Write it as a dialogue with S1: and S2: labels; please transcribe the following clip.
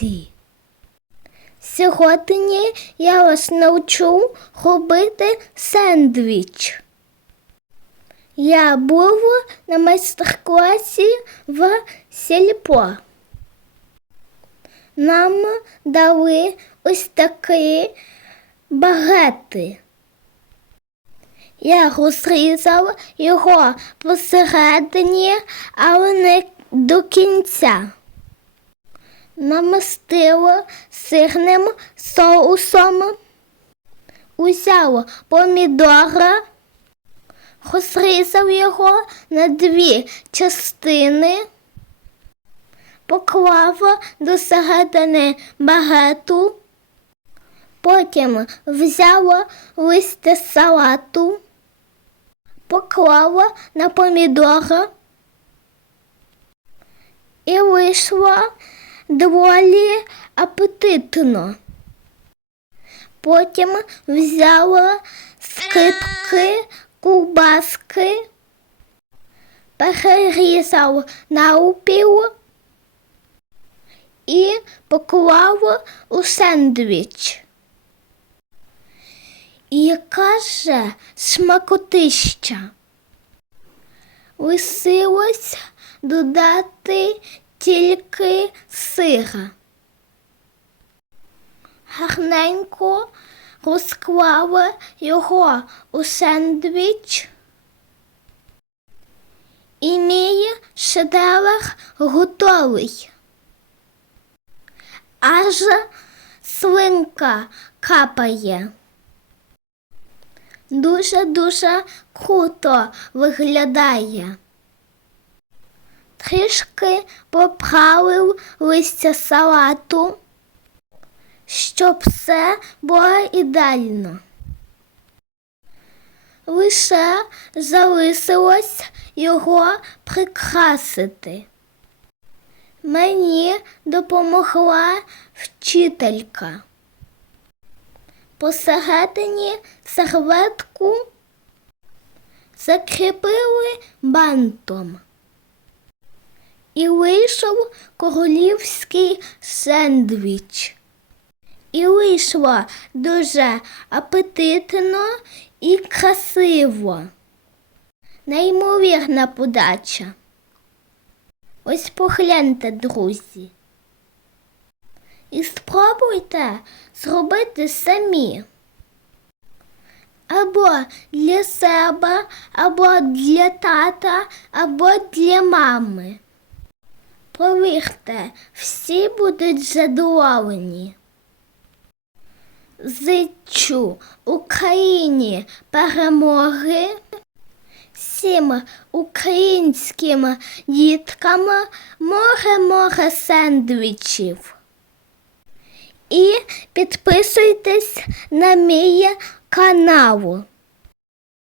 S1: друзі! Сьогодні я вас навчу робити сендвіч. Я був на майстер-класі в сільпо. Нам дали ось такі багети. Я розрізав його посередині, але не до кінця. Намастила сирним соусом, узяв помідора, розрізав його на дві частини, поклав до середини багету, потім взяв листя салату, поклала на помідора і вийшло доволі апетитно. Потім взяла скипки, ковбаски, перерізав навпіл і поклав у сендвіч. І яка же смакотища. Лишилось додати тільки сира. Гарненько розклала його у сендвіч. І мій шедевр готовий. Аж свинка капає. Дуже-дуже круто виглядає. Трішки поправив листя салату, щоб все було ідеально. Лише залишилось його прикрасити. Мені допомогла вчителька. Посередині серветку закріпили бантом. І вийшов королівський сендвіч. І вийшло дуже апетитно і красиво. Неймовірна подача. Ось погляньте, друзі. І спробуйте зробити самі. Або для себе, або для тата, або для мами. Повірте, всі будуть задоволені. Зичу Україні перемоги, всім українським діткам море-море сендвічів. І підписуйтесь на мій канал.